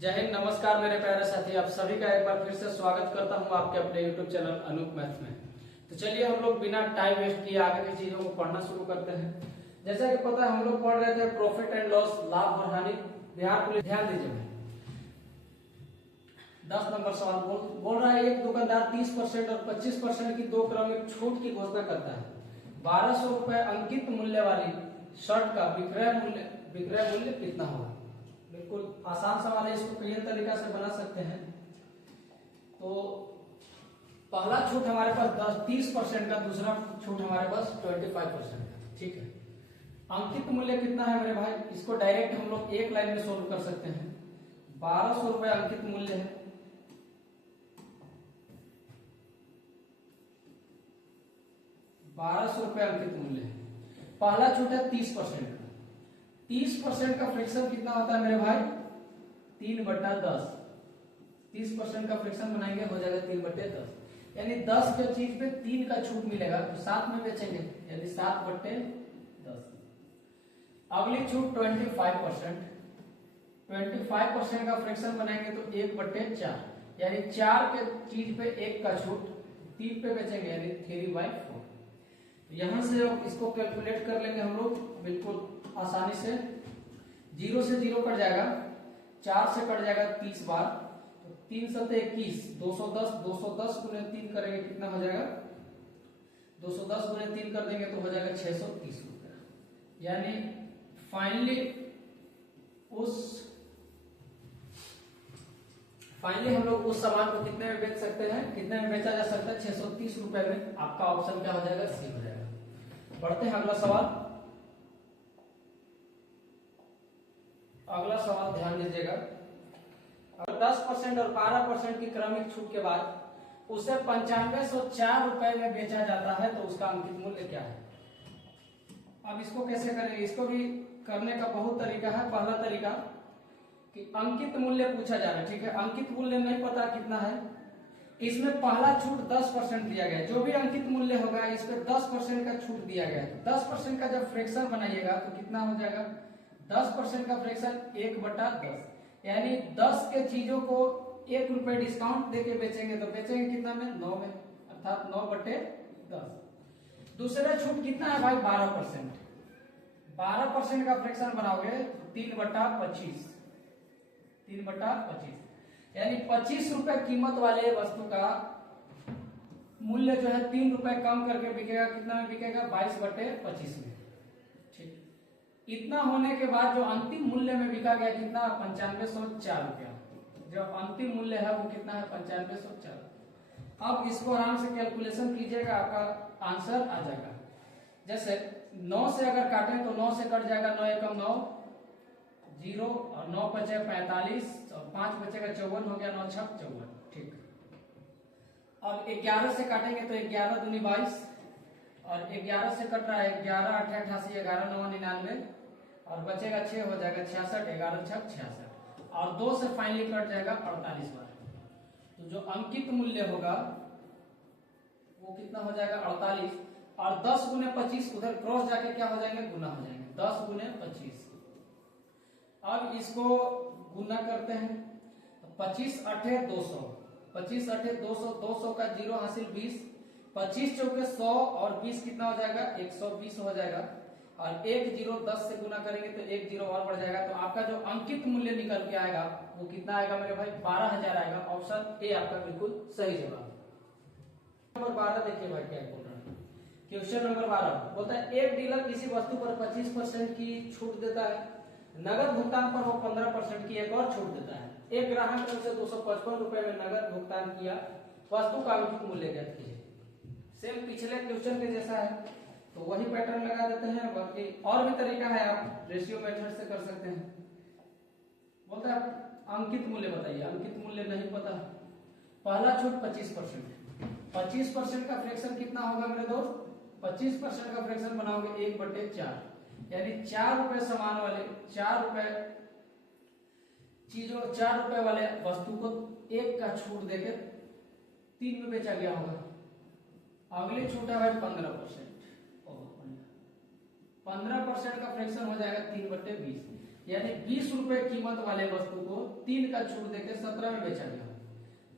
जय हिंद, नमस्कार मेरे प्यारे साथी। आप सभी का एक बार फिर से स्वागत करता हूं आपके अपने यूट्यूब चैनल अनूप मैथ्स में। तो चलिए हम लोग बिना टाइम वेस्ट किए आगे की चीजों को पढ़ना शुरू करते हैं। जैसा कि पता है हम लोग पढ़ रहे थे प्रॉफिट एंड लॉस, लाभ और हानि। बिहार पुलिस, ध्यान दीजिए भाई। 10 नंबर सवाल बोल रहा है, एक दुकानदार 30% और 25% की दो क्रमिक छूट की घोषणा करता है। 1200 रुपए अंकित मूल्य वाली शर्ट का विक्रय मूल्य कितना होगा। बिल्कुल आसान सवाल है, इसको कई तरीका से बना सकते हैं। तो पहला छूट हमारे पास 30% का, दूसरा छूट हमारे पास 25% का। ठीक है, अंकित मूल्य कितना है मेरे भाई, इसको डायरेक्ट हम लोग एक लाइन में सोल्व कर सकते हैं। 1200 रुपए अंकित मूल्य है, 1200 रुपए अंकित मूल्य है। पहला छूट है 30% का। 30% का फ्रैक्शन कितना होता है मेरे भाई, 3/10। 30% का फ्रैक्शन बनाएंगे, हो जाएगा 3/10। यानी 10 के चीज पे 3 का छूट मिलेगा तो 7 में बेचेंगे, यानी 7/10। अगली छूट 25%। 25% का फ्रैक्शन बनाएंगे तो 1/4, यानी 4 के चीज पे 1 का छूट, 3 पे बेचेंगे यानी 3/4। यहां से इसको कैलकुलेट कर लेंगे हम लोग बिल्कुल आसानी से। 0 से 0 कट जाएगा, 4 से कट जाएगा 30 बार, तो 3 सते 21, 210। 210 गुने 3 करेंगे कितना हो जाएगा, 210 गुने 3 कर देंगे तो हो जाएगा 630 रुपया। यानी फाइनली हम लोग उस सामान को कितने में बेच सकते हैं, कितने में बेचा जा सकता है, 630 रुपए में। आपका ऑप्शन क्या हो जाएगा, सी हो जाएगा। बढ़ते हैं अगला सवाल। अगला सवाल ध्यान दीजिएगा। अगर 10% और 12% की क्रमिक छूट के बाद उसे 9504 रुपए में बेचा जाता है तो उसका अंकित मूल्य क्या है। अब इसको कैसे करेंगे, इसको भी करने का बहुत तरीका है। पहला तरीका कि अंकित मूल्य पूछा जा रहा है, ठीक है। अंकित मूल्य नहीं पता कितना है, इसमें पहला छूट 10% दिया गया है। जो भी अंकित मूल्य होगा इस पे 10% का छूट दिया गया है। 10% का जब फ्रैक्शन बनाइएगा तो कितना हो जाएगा, 10% का फ्रैक्शन 1/10, यानी 10 के चीजों को 1 रुपए डिस्काउंट देके बेचेंगे तो बेचेंगे कितना में, 9 में, अर्थात 9/10। दूसरा छूट कितना है भाई, 12%। 12% का फ्रैक्शन बनाओगे तो 3/25, 3/25, यानी 25 रुपए कीमत वाले वस्तु का मूल्य जो है 3 रुपए कम करके बिकेगा। कितना में बिकेगा, 22/25 में। ठीक, इतना होने के बाद जो अंतिम मूल्य में बिका गया कितना, 9504 रुपया। जो अंतिम मूल्य है वो कितना है, 9504। अब इसको आराम से कैलकुलेशन कीजिएगा, आपका आंसर आ जाएगा। जैसे 9 से अगर काटें तो 9 से कट जाएगा, 9 एकम 9, 0 और 9 बचे 45 और 5 बचेगा 54, हो गया 9 छक 54। ठीक, अब 11 से काटेंगे तो 11 दूनी 22 और 11 से कट रहा है 11 8 88, 11 9 99 और बचेगा 6, हो जाएगा 66, 11 छक 66 और 2 से फाइनली कट जाएगा 48 बार। तो जो अंकित मूल्य होगा वो कितना हो जाएगा, 48। और 10 गुने 25 उधर क्रॉस जाके क्या हो जाएंगे, गुना हो जाएंगे, 10 गुने 25। अब इसको गुना करते हैं तो 25 8 200, 25 8 200, 200 का 0 हासिल 20, 25 चौके 100 और 20 कितना हो जाएगा, 120 हो जाएगा। और 1 0 10 से गुना करेंगे तो 1 0 और बढ़ जाएगा। तो आपका जो अंकित मूल्य निकल के आएगा वो कितना आएगा मेरे भाई, 12000 आएगा। ऑप्शन ए आपका बिल्कुल सही जवाब। नंबर 12 देखिए भाई क्या बोल रहा है। क्वेश्चन नंबर 12 बोलता है, एक डीलर किसी वस्तु पर 25% की छूट देता है, नगद भुगतान पर वो 15% की एक और छूट देता है। एक ग्राहक ने उसे 255 रुपए में नगद भुगतान किया, वस्तु का अंकित मूल्य ज्ञात कीजिए। सेम पिछले क्वेश्चन के जैसा है, तो वही पैटर्न लगा देते हैं। बाकी और भी तरीका है, आप रेशियो मेथड से कर सकते हैं। बोलता है अंकित मूल्य बताइए, अंकित मूल्य नहीं पता। पहला छूट 25% है, 25% का फ्रैक्शन कितना होगा मेरे दोस्त, 25% का फ्रैक्शन बनाओगे 1/4, यानी 4 रुपए सामान वाले, 4 रुपए चीजों, 4 रुपए वाले वस्तु को 1 का छूट देकर 3 में बेचा गया होगा। अगली छूट है भाई 15%। 15% का फ्रैक्शन हो जाएगा 3/20, यानी 20 रुपए कीमत वाले वस्तु को 3 का छूट देके 17 में बेचा गया।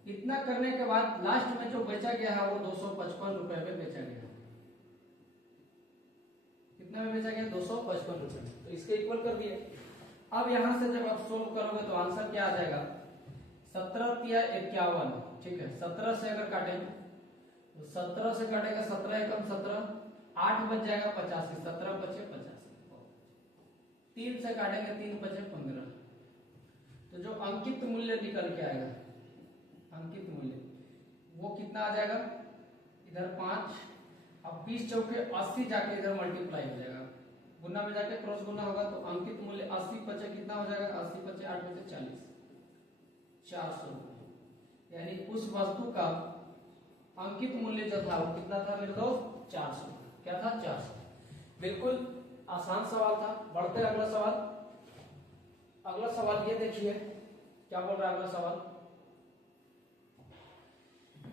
इतना करने के बाद लास्ट में जो बेचा गया है वो 255 रुपए में बेचा गया। कितना में बेचा गया? 255 रुपए। तो इसके इक्वल कर दिए। अब यहां से जब आप सोल्व करोगे तो आंसर क्या आ जाएगा? 17 या 51। ठीक है, 17 से अगर काटेंगे तो 17 से काटेगा 17 एकम 17, 8 बच जाएगा 85, 17 बचे 85। 3 से काटेंगे 3 बचे 15। तो जो अंकित मूल्य निकल के आएगा, अंकित मूल्य वो कितना आ जाएगा? इधर 5, अब 20 चौके 80 जाके इधर मल्टीप्लाई हो जाएगा, गुना में जाके क्रॉस गुना होगा तो अंकित मूल्य 80 बचे कितना हो जाएगा? 80 बचे 8 बचे 40, 400 रुपए। यानी उस वस्तु का अंकित मूल्य जो था वो कितना था मेरे दोस्त? 400। क्या था? 400। बिल्कुल आसान सवाल था। बढ़ते हैं अगला सवाल। अगला सवाल ये देखिए क्या बोल रहा है अगला सवाल।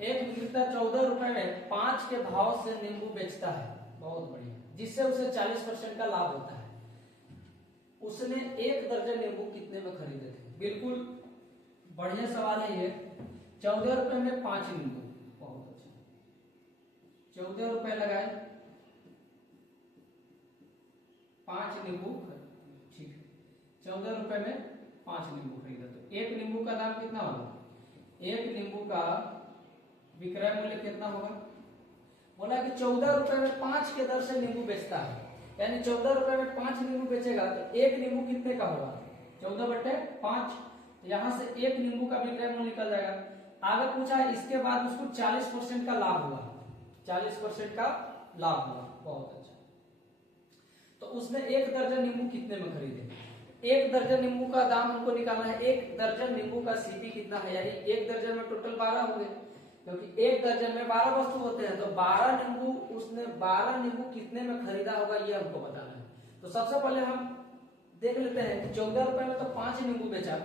एक विक्रेता 14 रुपए में 5 के भाव से नींबू बेचता है, बहुत बढ़िया, जिससे उसे 40% का लाभ होता है। उसने 1 दर्जन नींबू कितने में खरीदे थे? बिल्कुल बढ़िया सवाल है ये। 14 रुपए में 5 नींबू, बहुत अच्छा। 14 रुपए लगाए, 5 नींबू, ठीक है। 14 रुपए में 5 नींबू खरीदा तो 1 नींबू का दाम कितना होगा? 1 नींबू का विक्रय मूल्य कितना होगा? बोला कि 14 रुपए में 5 के दर से नींबू बेचता है, यानी 14 रुपए में 5 नींबू बेचेगा तो 1 नींबू कितने का होगा? 14/5। यहां से 1 नींबू का विक्रय मूल्य निकल जाएगा। आगे पूछा है इसके बाद उसको 40% का लाभ हुआ, 40% का लाभ हुआ, बहुत अच्छा। तो उसने 1 दर्जन नींबू कितने में खरीदे? 1 दर्जन नींबू का दाम हमको निकालना है। 1 दर्जन नींबू का सीपी कितना है? यानी 1 दर्जन में टोटल 12 हुए, क्योंकि 1 दर्जन में 12 वस्तु होते हैं। तो 12 नींबू, उसने 12 नींबू कितने में खरीदा होगा ये हमको बताना है। तो सबसे पहले हम देख लेते हैं कि 14 रुपए में तो 5 नींबू बेचा,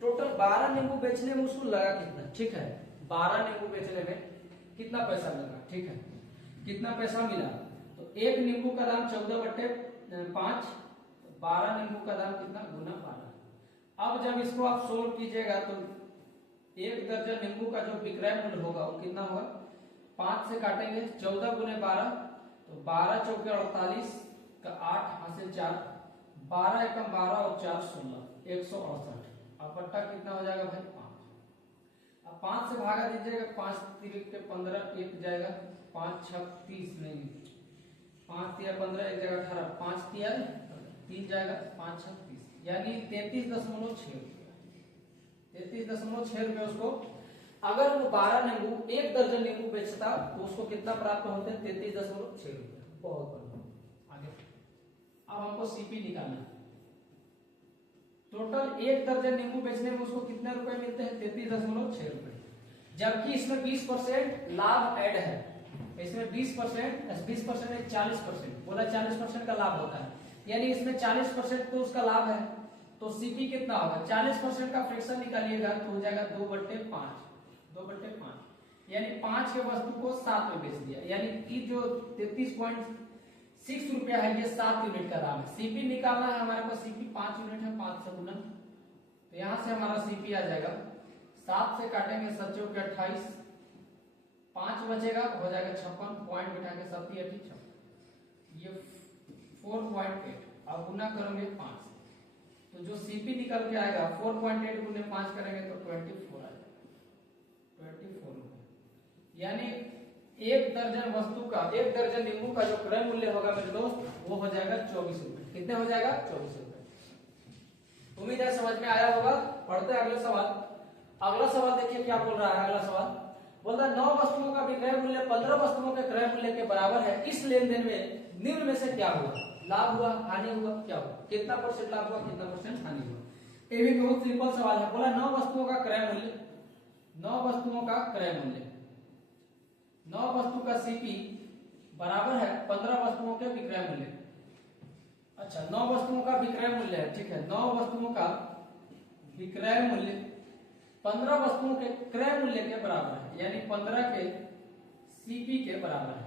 टोटल 12 नींबू बेचने में उसको लगा कितना? ठीक है, 12 नींबू बेचने में कितना पैसा लगा? ठीक है, कितना पैसा मिला? तो 1 नींबू का दाम 14/5, 12 नींबू का दाम कितना? गुना 12। अब जब इसको आप सोल्व कीजिएगा तो 1 दर्जन नींबू का जो विक्रय मूल्य होगा वो कितना होगा? 5 से काटेंगे 14 गुने 12 तो 12 चौके 48 का 8 हासिल 4, 12 एकम 12 और 4 16, 168। अब बट्टा कितना हो जाएगा भाई? 5। अब 5 से भागा दीजिएगा, 5 तिरिक के 15, 1 जाएगा, 5 6 30 नहीं, 5 तिया 15, 1 जगह 18, 5 तिया 3 जाएगा, 5 6 30, यानी 33.6, 33.6 रुपए उसको। अगर वो 12 नींबू 1 दर्जन नींबू बेचता तो उसको कितना प्राप्त होते? 33.6 रुपए। बहुत बढ़िया। आगे अब हमको सीपी निकालना है। टोटल 1 दर्जन नींबू बेचने में उसको कितने रुपए मिलते हैं? 33.6 रुपए। जबकि इसमें 20% लाभ ऐड है, इसमें 20% में 40%, बोला 40% का लाभ होता है, यानी इसमें 40% तो उसका लाभ है। तो सीपी कितना होगा? 40% का फ्रैक्शन निकालिएगा तो हो जाएगा 2/5, 2/5, यानी 5 के वस्तु को 7 में बेच दिया, यानी कि जो 33.6 रुपया है ये 7 यूनिट का दाम है। सीपी निकालना है हमारे पास, सीपी 5 यूनिट है, 5 से गुना, तो यहां से हमारा सीपी आ जाएगा 7 से काटेंगे 7 चौके 28, 5 बचेगा, हो जाएगा 56, पॉइंट बिठा के 7 × 56, ये 4.8। अब गुना करोगे 5 तो जो सीपी निकल के आएगा 4.8 गुने 5 करेंगे तो 24 आएगा, 24 रुपए। यानी 1 दर्जन वस्तु का, 1 दर्जन नींबू का जो क्रय मूल्य होगा मेरे दोस्त वो हो जाएगा 24 रुपए। कितने हो जाएगा? 24 रुपए। उम्मीद है समझ में आया होगा। पढ़ते हैं अगले सवाल। अगला सवाल देखिए क्या बोल रहा है। अगला सवाल बोल रहा है 9 वस्तुओं का विक्रय मूल्य 15 वस्तुओं के क्रय मूल्य के बराबर है। इस लेन देन में निम्न में से क्या हुआ? लाभ हुआ, हानि हुआ, क्या हुआ? कितना % लाभ हुआ, कितना % हानि हुआ? ये भी बहुत सिंपल सवाल है। बोला 9 वस्तुओं का क्रय मूल्य, 9 वस्तुओं का क्रय मूल्य, 9 वस्तु का सीपी बराबर है 15 वस्तुओं के विक्रय मूल्य। अच्छा, 9 वस्तुओं का विक्रय मूल्य है, ठीक है, 9 वस्तुओं का विक्रय मूल्य 15 वस्तुओं के क्रय मूल्य के बराबर है, यानी 15 के सीपी के बराबर है।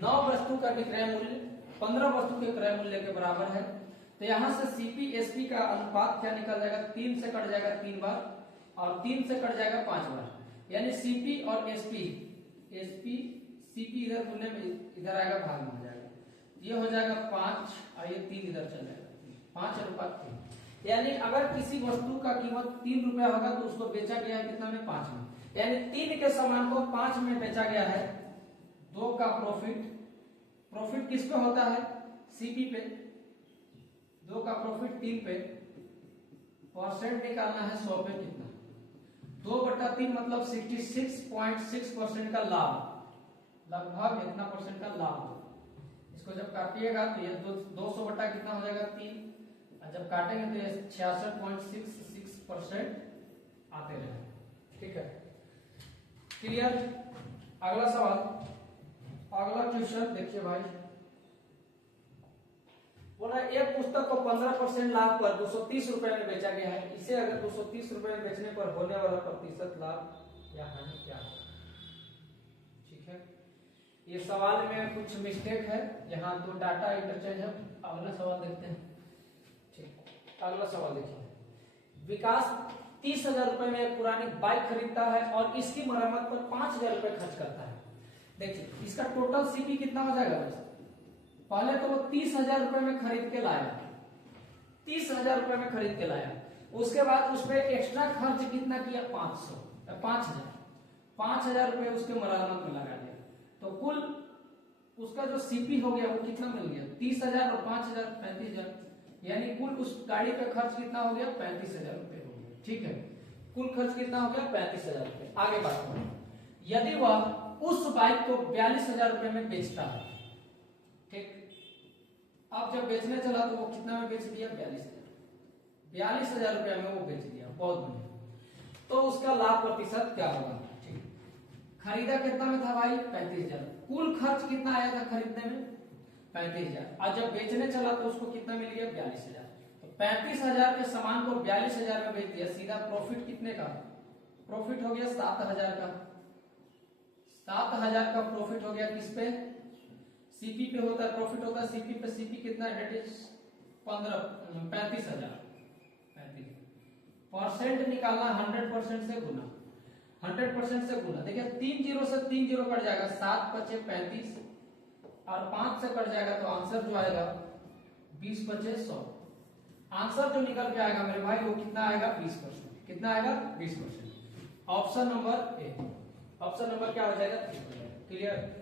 9 वस्तु का विक्रय मूल्य 15 वस्तु के क्रय मूल्य के बराबर है। तो यहाँ से सीपी एसपी का अनुपात क्या निकल जाएगा, 3 से कट जाएगा 3 बार और 3 से कट जाएगा 5 बार, यानी सीपी और एसपी, सीपी इधर गुने में इधर आएगा, भाग में हो जाएगा, ये हो जाएगा 5 और ये 3 इधर चल जाएगा, 5:3। यानी अगर किसी वस्तु का कीमत 3 रुपया होगा तो उसको बेचा गया है कितना में, 5 में, यानी 3 के सामान को 5 में बेचा गया है। 2 का प्रॉफिट किस पे होता है, सीपी पे, 2 का प्रॉफिट 3 पे, परसेंट निकालना है 100 पे कितना, 2/3 मतलब 66.6% का लाभ, लगभग इतना परसेंट का लाभ। इसको जब काटिएगा तो ये 200 बटा कितना हो जाएगा 3, और जब काटेंगे तो ये 66.66% आते रहेगा। ठीक है, क्लियर। अगला सवाल, अगला क्वेश्चन देखिए भाई, बोला एक पुस्तक को 15% लाभ पर 230 रुपए में बेचा गया है, इसे अगर 230 रुपए में बेचने पर होने वाला प्रतिशत लाभ या हानि क्या है। ठीक है, ये सवाल में कुछ मिस्टेक है, यहाँ 2 डाटा इंटरचेंज है। अगला सवाल देखते हैं। ठीक, अगला सवाल देखिए, विकास 30,000 रुपए में एक पुरानी बाइक खरीदता है और इसकी मरम्मत पर 5,000 रुपए खर्च करता है। देखिए इसका टोटल सीपी कितना हो जाएगा, पहले तो वो 30,000 रुपए में खरीद के लाया, 30,000 रुपए में खरीद के लाया, उसके बाद उसमें एक्स्ट्रा खर्च कितना किया, 5,000 रुपए उसके मरम्मत में लगा दिया, तो कुल उसका जो सीपी हो गया वो कितना मिल गया, 30,000 और 5,000 35,000, यानी कुल उस गाड़ी का खर्च कितना हो गया, 35,000 रुपए हो गया। ठीक है, कुल खर्च कितना हो गया, 35,000 रुपए। आगे बात करें, यदि वह उस बाइक को 42,000 रुपए में बेचता है, ठीक, अब जब बेचने चला तो वो कितना में बेच दिया, 42,000 रुपया में वो बेच दिया, बहुत बढ़िया। तो उसका लाभ प्रतिशत क्या होगा। ठीक, खरीदा कितना में था भाई, 35,000, कुल खर्च कितना आया था खरीदने में, 35,000, और जब बेचने चला तो उसको कितना मिल गया, 42,000। तो 35,000 के सामान को 42,000 में बेच दिया, सीधा प्रॉफिट कितने का, प्रॉफिट हो गया 7,000 का, 7,000 का प्रॉफिट हो गया किस पे, सीपी पे होता है प्रॉफिट, होता है सीपी पे, सीपी कितना है, 35,000, परसेंट निकालना 100% से गुना, 100% से गुना। देखिए 3 जीरो से 3 जीरो कट जाएगा, 7 × 5 = 35 और 5 से कट जाएगा तो आंसर जो आएगा 20 × 5 = 100। आंसर जो निकल के आएगा मेरे भाई वो कितना आएगा, 20%। कितना आएगा, 20%। Option number A, option number क्या हो जाएगा, क्लियर।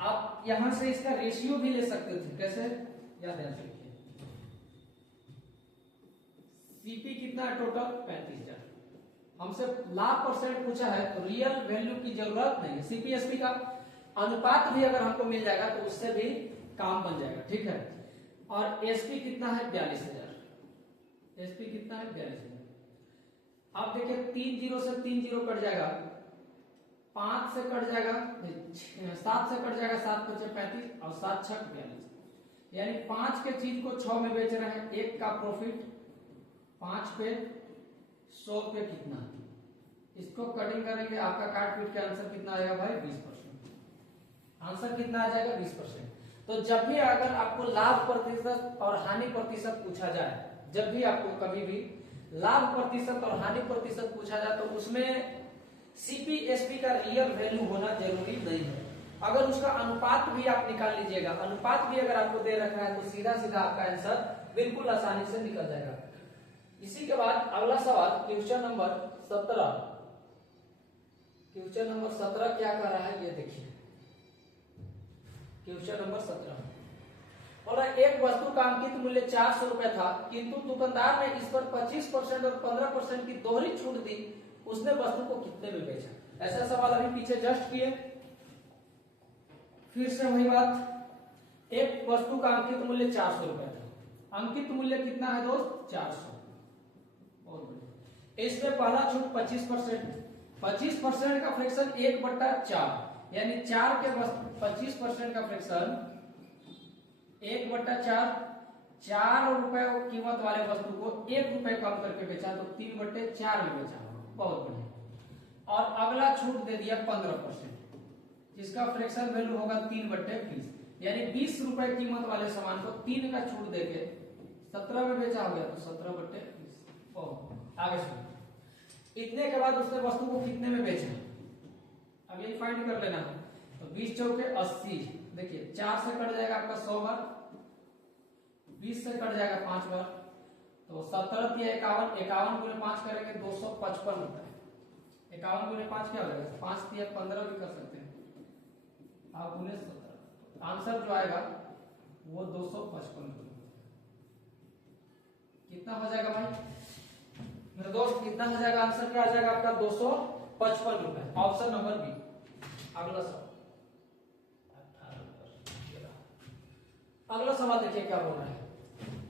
आप यहां से इसका रेशियो भी ले सकते थे, कैसे, याद रखिए, सीपी कितना है टोटल, 35,000, हमसे लाभ परसेंट पूछा है तो रियल वैल्यू की जरूरत नहीं है, सीपीएसपी का अनुपात भी अगर हमको मिल जाएगा तो उससे भी काम बन जाएगा। ठीक है, और एसपी कितना है, 42,000, एसपी कितना है, 42,000। अब देखिए 3 जीरो से 3 जीरो कट जाएगा, 5 से कट जाएगा, 7 से कट जाएगा, 7 × 5 = 35 और 7 × 6 = 42, यानी 5 के चीज को 6 में बेच रहे हैं, 1 का प्रॉफिट 5 पे 100 पे कितना, इसको कटिंग करेंगे, आपका काट पीट के आंसर कितना आएगा भाई, 20%। आंसर कितना आ जाएगा, 20%। तो जब भी अगर आपको लाभ प्रतिशत और हानि प्रतिशत पूछा जाए, जब भी आपको कभी भी लाभ प्रतिशत और हानि प्रतिशत पूछा जाए तो उसमें सीपीएसपी का रियल वैल्यू होना जरूरी नहीं है। अगर उसका अनुपात भी आप निकाल लीजिएगा, अनुपात भी अगर आपको दे रखा है तो सीधा सीधा आपका आंसर बिल्कुल आसानी से निकल जाएगा। इसी के बाद अगला सवाल क्वेश्चन नंबर 17, क्वेश्चन नंबर 17 क्या कर रहा है ये देखिए। क्वेश्चन नंबर 17 बोला एक वस्तु का अंकित मूल्य 400 रुपए था, किंतु दुकानदार ने इस पर 25% और 15% की दोहरी छूट दी, उसने वस्तु को कितने में बेचा। ऐसा सवाल अभी पीछे जस्ट किए, फिर से वही बात, एक वस्तु का अंकित मूल्य 400 रुपए था, अंकित मूल्य कितना है दोस्त, 400। इसमें पहला छूट 25%, 25% का फ्रैक्शन 1/4, यानी 4 के 25% का फ्रैक्शन 1/4, 4 रुपए कीमत वाले वस्तु को 1 रुपए कम करके बेचा तो 3/4 में बेचा, बहुत बढ़िया। और अगला छूट दे दिया 15%, जिसका फ्रैक्शन वैल्यू होगा 3/20, यानी 20 रुपए कीमत वाले सामान को 3 का छूट देके 17 में बेचा हो गया तो 17/20। आगे सुनो, इतने के बाद उसने वस्तु को कितने में बेचा, अब यही फाइंड कर लेना है। तो 20 चौके 80, देखिए 4 से कट जाएगा आपका 100 बार, 20 से कट जाएगा 5 बार, तो 17 या 51, 51 गुने 5 करेंगे 255 होता है। 51 गुने 5 क्या हो जाएगा, 5 या 15 भी कर सकते हैं आप, 19 17, आंसर जो आएगा वो 255 कितना हो जाएगा भाई मेरे दोस्त, कितना हो जाएगा, आंसर क्या आ जाएगा आपका 255 रुपए। Option number B. अगला सवाल, अगला सवाल देखिए क्या बोल रहा है,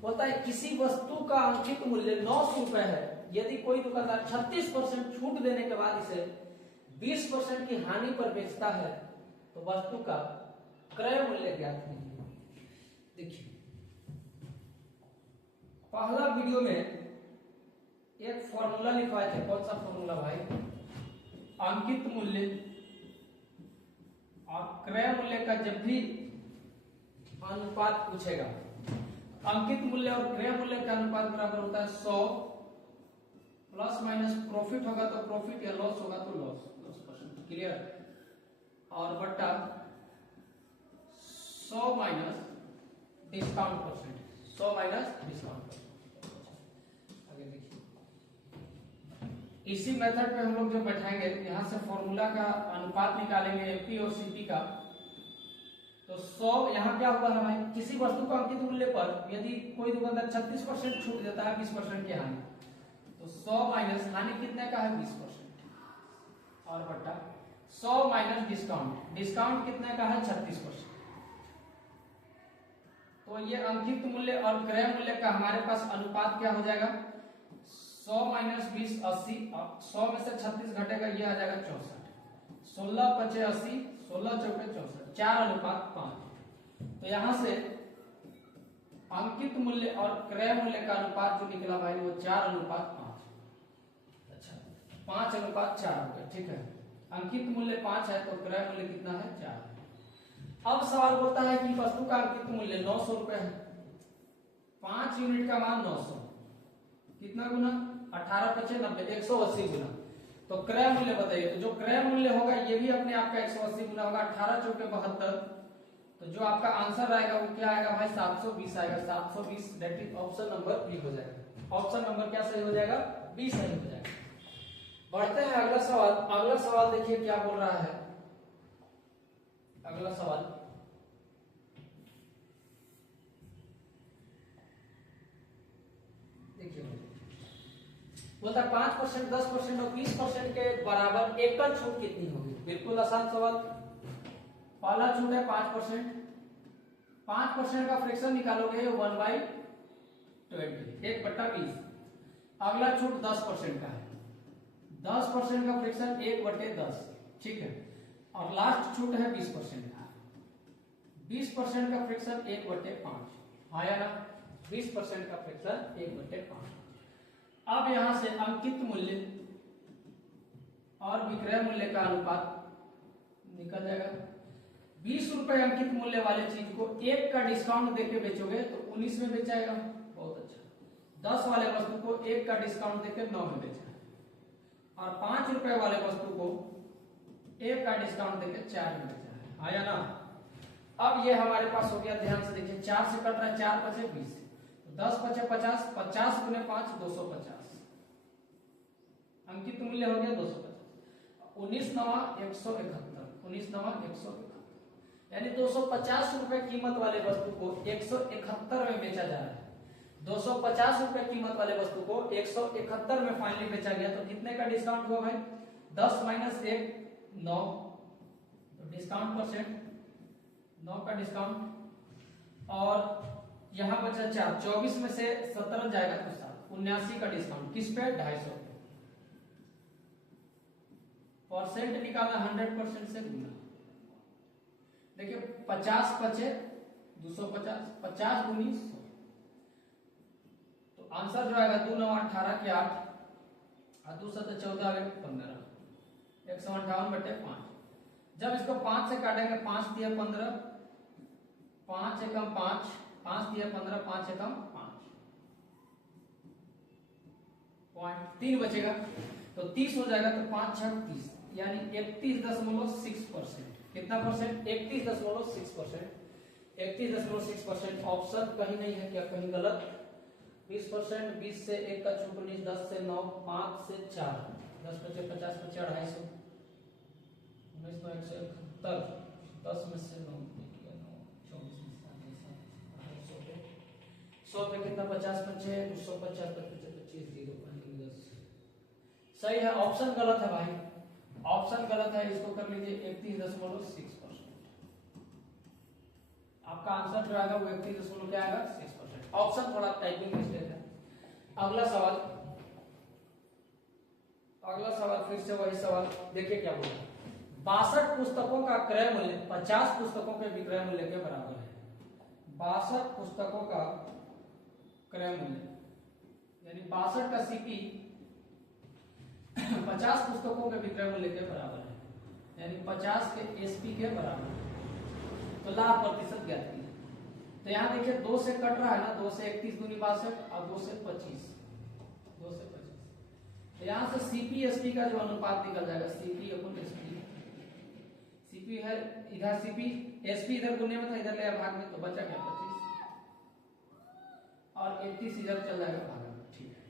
बोलता है किसी वस्तु का अंकित मूल्य 900 रुपए है, यदि कोई दुकानदार 36% छूट देने के बाद इसे 20% की हानि पर बेचता है तो वस्तु का क्रय मूल्य ज्ञात कीजिए। देखिए पहला वीडियो में एक फॉर्मूला लिखवाए थे, कौन सा फॉर्मूला भाई, अंकित मूल्य और क्रय मूल्य का जब भी अनुपात पूछेगा, अंकित मूल्य और क्रय मूल्य का अनुपात बराबर होता है 100 प्लस माइनस प्रॉफिट होगा तो प्रॉफिट या लॉस होगा तो लॉस 10%, क्लियर, और बट्टा 100 minus discount percent, 100 minus discount percent. आगे देखिए, इसी मेथड पे हम लोग जो बैठाएंगे, यहां से फॉर्मूला का अनुपात निकालेंगे एमपी और सीपी का। तो 100 यहाँ क्या हुआ है भाई, किसी वस्तु का अंकित मूल्य पर यदि कोई दुकानदार 36% छूट देता है 20% की हानि, तो 100 माइनस हानि कितने का है 20%, और बट्टा 100 माइनस डिस्काउंट, डिस्काउंट कितने का है 36%। तो ये अंकित मूल्य और क्रय मूल्य का हमारे पास अनुपात क्या हो जाएगा, 100 माइनस 20 80, 100 में से 36 घटेगा, ये आ जाएगा 64, 16 पचे 80, 16 चौके 64, 4:5। तो यहां से अंकित मूल्य और क्रय मूल्य का अनुपात जो निकला भाई वो 4:5। अच्छा 5:4 हो गया, ठीक है, अंकित मूल्य 5 है तो क्रय मूल्य कितना है 4 है। अब सवाल बोलता है कि वस्तु का अंकित मूल्य 900 रुपए है, 5 यूनिट का मान 900, कितना गुना 18 पचे 90, 180 गुना, तो क्रय मूल्य बताइए। तो जो क्रय मूल्य होगा ये भी अपने आप का 180 गुना होगा, 18 चौके 72, तो जो आपका आंसर आएगा वो क्या आएगा भाई 720 आएगा, 720, that is option number be हो जाएगा। ऑप्शन नंबर क्या सही हो जाएगा, बी सही हो जाएगा। बढ़ते हैं अगला सवाल। अगला सवाल देखिए क्या बोल रहा है, अगला सवाल देखिए, बोलता है 5%, 10% और 20% के बराबर एकल छूट कितनी होगी। बिल्कुल आसान सवाल। पहला छूट है 5%, 5% का फ्रैक्शन निकालोगे 1/20, 1/20। अगला छूट 10% का है, 10% का फ्रैक्शन 1/10, ठीक है, और लास्ट छूट है 20% का, 20% का फ्रैक्शन 1/5 आया ना, 20% का फ्रैक्शन 1/5। अब यहां से अंकित मूल्य और विक्रय मूल्य का अनुपात निकल जाएगा। 20 रुपए अंकित मूल्य वाले चीज को 1 का डिस्काउंट देके बेचोगे तो 19 में बेचाएगा, बहुत अच्छा। 10 वाले वस्तु को 1 का डिस्काउंट देके 9 में बेचा, और 5 रुपए वाले वस्तु को 1 का डिस्काउंट देके 4 में बेचा है, आया ना। अब ये हमारे पास हो गया, ध्यान से देखिए, 4 से कट रहा है, 4 पचे 20, 10 पचे 50, 50 गुने 5 250, अंकित मूल्य हो गया 250, 19 नवा 171, 19 नवा 171, यानी 250 रुपए कीमत वाले वस्तु को 171 में बेचा जा रहा है। 250 रुपए कीमत वाले वस्तु को 171 में फाइनली बेचा गया, तो कितने का डिस्काउंट हुआ भाई, 10 माइनस 1 9, तो डिस्काउंट परसेंट 9 का डिस्काउंट, और यहां बचा 4, 24 में से 17 जाएगा तो 7, 79 का डिस्काउंट, किस पे 250 पे। परसेंट निकालना 100% से गुना, देखिए 50 पचे 250, 50 गुनी 100, तो आंसर जो आएगा 2 9 18 के 8, और 2 7 14 15, 158/5। जब इसको 5 से काटेंगे, 5 दिया 15, 5 एकम 5, 5 दिया 15, 5 एकम 5, 0.3 बचेगा, तो 30 हो जाएगा, तो 5 6 30, यानी 31.6%। कितना परसेंट? 31.6%। 31.6%। ऑप्शन कहीं नहीं है क्या, कहीं गलत? 20%, 20 से 1 का छूट 19, 10 से 9, 5 से 4, 10 बचे 50 बचे 250, 19 9 171, 10 में से 9 24 में से 100 पे कितना? 50 बचे, 250 25 25 0 10। सही है, ऑप्शन गलत है भाई, ऑप्शन गलत है, इसको कर लीजिए 31.6%। आपका आंसर जो आएगा वो 31 क्या आएगा? 6%। ऑप्शन थोड़ा टाइपिंग मिस्टेक है। अगला सवाल, फिर से वही सवाल, देखिए क्या बोला। 62 पुस्तकों का क्रय मूल्य 50 पुस्तकों के विक्रय मूल्य के बराबर है। 62 पुस्तकों का क्रय मूल्य यानी 62 का सीपी 50 पुस्तकों के विक्रय मूल्य के बराबर है, यानी 50 के एसपी के बराबर है। तो लाभ प्रतिशत ज्ञात कीजिए। तो यहाँ देखिए 2 से कट रहा है ना, 2 से 31 दूनी 62 और 2 से 25, 2 से 25। तो यहाँ से सीपी एसपी का जो अनुपात निकल जाएगा, सीपी अपन एसपी, सीपी है इधर, सीपी एसपी इधर गुने में था, इधर ले भाग में, तो बचा क्या? 25 और 31 इधर चल जाएगा भाग में। ठीक है,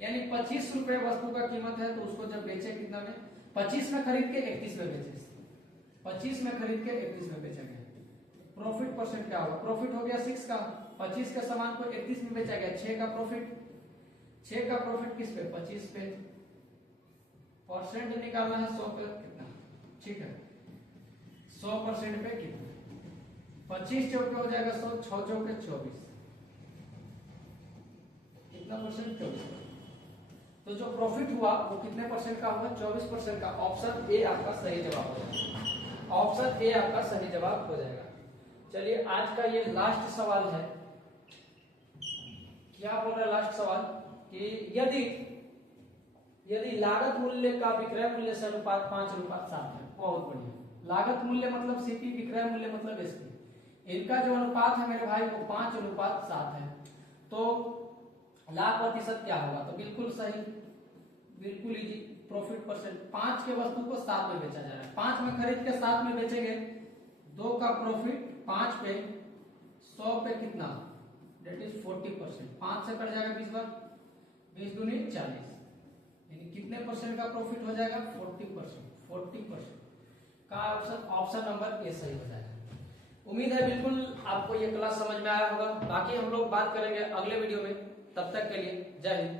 यानी 25 रुपए वस्तु का कीमत है, तो उसको जब बेचे कितना में? 25 में खरीद के 31 में बेचे, 25 में खरीद के 31 में बेचा गया। प्रॉफिट परसेंट क्या होगा? प्रॉफिट हो गया 6 का, 25 का सामान को 31 में बेचा गया, 6 का प्रॉफिट। 6 का प्रॉफिट किस पे? 25 पे। परसेंट निकालना है 100 पे कितना? ठीक है, 100% पे कितना? 25 चौके हो जाएगा 100, 6 चौके 24, कितना परसेंट? 24। तो जो प्रॉफिट हुआ वो कितने परसेंट का हुआ? 24% का। ऑप्शन ए आपका सही जवाब हो जाएगा, ऑप्शन ए आपका सही जवाब हो जाएगा। चलिए आज का ये लास्ट सवाल है। क्या बोल रहा है लास्ट सवाल? कि यदि लागत मूल्य का विक्रय मूल्य से अनुपात 5:7 है। बहुत बढ़िया। लागत मूल्य मतलब सीपी, विक्रय मूल्य मतलब एसपी, इनका जो अनुपात है मेरे भाई वो 5:7 है। तो लाभ प्रतिशत क्या होगा? तो बिल्कुल सही, बिल्कुल इजी। प्रॉफिट परसेंट, 5 के वस्तु को 7 में बेचा जा रहा है, 5 में खरीद के 7 में बेचेंगे, 2 का प्रॉफिट 5 पे 100 पे कितना? Date is 40%। 5 से कट जाएगा 20 बार, 20 दूनी 40, यानी कितने परसेंट का प्रॉफिट हो जाएगा? 40%। 40% का ऑप्शन नंबर ए सही हो जाएगा। उम्मीद है बिल्कुल आपको ये क्लास समझ में आया होगा। बाकी हम लोग बात करेंगे अगले वीडियो में, तब तक के लिए जय हिंद।